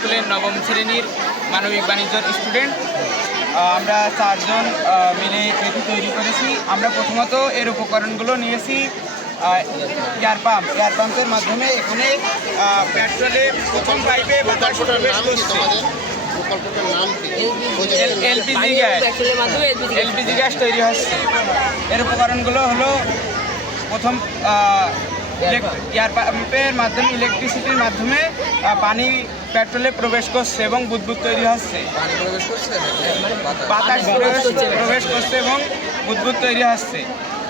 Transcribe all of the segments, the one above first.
স্কুলের নবম শ্রেণীর মানবিক বাণিজ্যর স্টুডেন্ট। আমরা 4 জন মিলে এটি তৈরি করেছি। আমরা প্রথমত এর উপকরণগুলো নিয়েছি এয়ার পাম্পের মাধ্যমে এখানে পেট্রোলে প্রথম পাইপে বাতাস প্রবেশ করছে। এলপিজি গ্যাস তৈরি হচ্ছে। এর উপকরণগুলো হলো প্রথম এয়ার পাম্পের মাধ্যমে ইলেকট্রিসিটির মাধ্যমে পানি পেট্রোলে প্রবেশ করছে এবং বুদবুদ তৈরি হচ্ছে। বাতাস প্রবেশ করছে এবং বুদবুদ তৈরি হচ্ছে।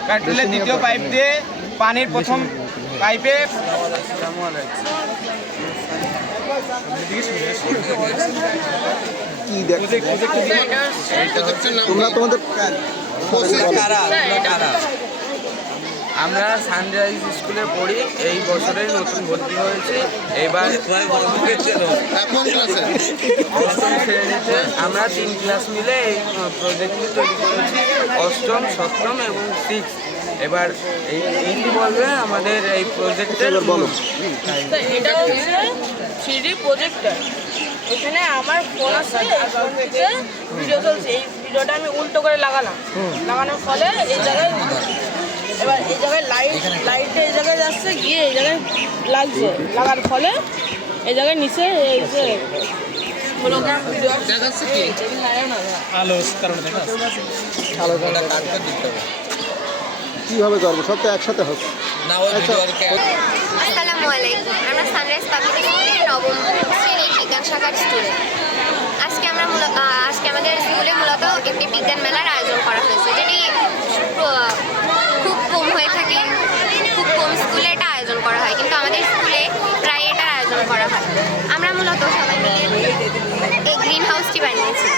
পেট্রোলের দ্বিতীয় পাইপ দিয়ে পানির প্রথম পাইপে আমরা সানরাইজ স্কুলে পড়ি, এই বছরে নতুন ভর্তি হয়েছি। এবার অষ্টম শ্রেণীতে আমরা 3 ক্লাস মিলে এই প্রজেক্টটি তৈরি করেছি, অষ্টম, সপ্তম এবং 6। এবার এই বলবে আমাদের এই প্রজেক্টের বলো। এটা হচ্ছে 3D প্রজেক্টর। এখানে আমার ফোন আছে, ভিডিও চলছে। এই ভিডিওটা আমি উল্টো করে লাগানোর ফলে এই জায়গায় লাইটটা এই জায়গায় যাচ্ছে, গিয়ে এই জায়গায় লাগছে। লাগার ফলে এই জায়গায় নিচে এই যে হোলোগ্রাম ভিডিও দেখাচ্ছে কি কিভাবে করবো? সব তো একসাথে হবে। আসসালামু আলাইকুম। আমরা সানরাইজ পাবলিক স্কুলের নবম শ্রেণীর বিজ্ঞান শাখার স্টুডেন্ট। আজকে আমাদের স্কুলে মূলত একটি বিজ্ঞান মেলার আয়োজন করা হয়েছে, যেটি খুব কম হয়ে থাকে। খুব কম স্কুলে এটা আয়োজন করা হয়, কিন্তু আমাদের স্কুলে প্রায় এটার আয়োজন করা হয়। আমরা মূলত সবাই মিলে এই গ্রিন হাউসটি বানিয়েছি।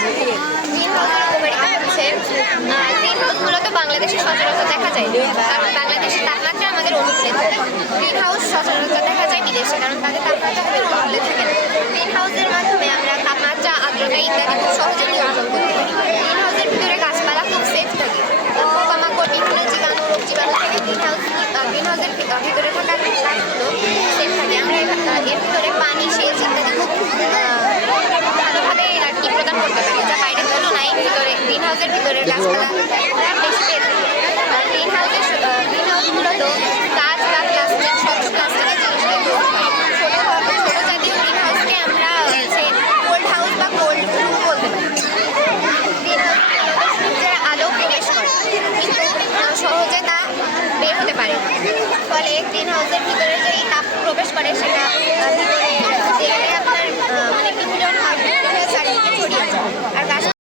গ্রিন হাউসের উপকারিতা হচ্ছে, গ্রিন হাউস মূলত বাংলাদেশে সচরাচর দেখা যায়, কারণ বাংলাদেশের তাপমাত্রা আমাদের অনুকূলে থাকে। গ্রিন হাউস সচরাচর দেখা যায় বিদেশে, কারণ তাদের তাপমাত্রা আমাদের অনুকূলে থাকে না। গ্রিন হাউসের মাধ্যমে আমরা তাপমাত্রা, আর্দ্রতা ইত্যাদি খুব সহজে নিয়ন্ত্রণ করতে পারি। গ্রিন হাউসের ভিতরে গাছপালা খুব সেফ থাকে। পোকামাকড়, বিভিন্ন জীবাণু, রোগ জীবাণু থেকে গ্রিন হাউসের ভিতরে থাকা গাছগুলো সেফ থাকে। আমরা এর ভিতরে পানি, সেচ ইত্যাদি খুব ভালোভাবে আর কি প্রদান করতে পারি, যা বাইরের তুলনায় গ্রিন হাউসের ভিতরের গাছপালা বেশি পেয়ে থাকে। গ্রিন হাউস মূলত কাঁচ বা প্লাস্টিক, স্বচ্ছ প্লাস্টিকের জিনিসগুলো ইউজ হয়। ছোট জাতীয় গ্রিন হাউসকে আমরা কোল্ড হাউস বা কোল্ড রুম বলতে পারি। গ্রিন হাউস সূর্যের আলো প্রবেশ করে, কিন্তু সহজে তা বের হতে পারে না। ফলে গ্রিন হাউসের ভিতরে যে তাপ প্রবেশ করে, সেটা ভিতরে আপনার বিভিন্ন চারিদিকে ছড়িয়ে যায়।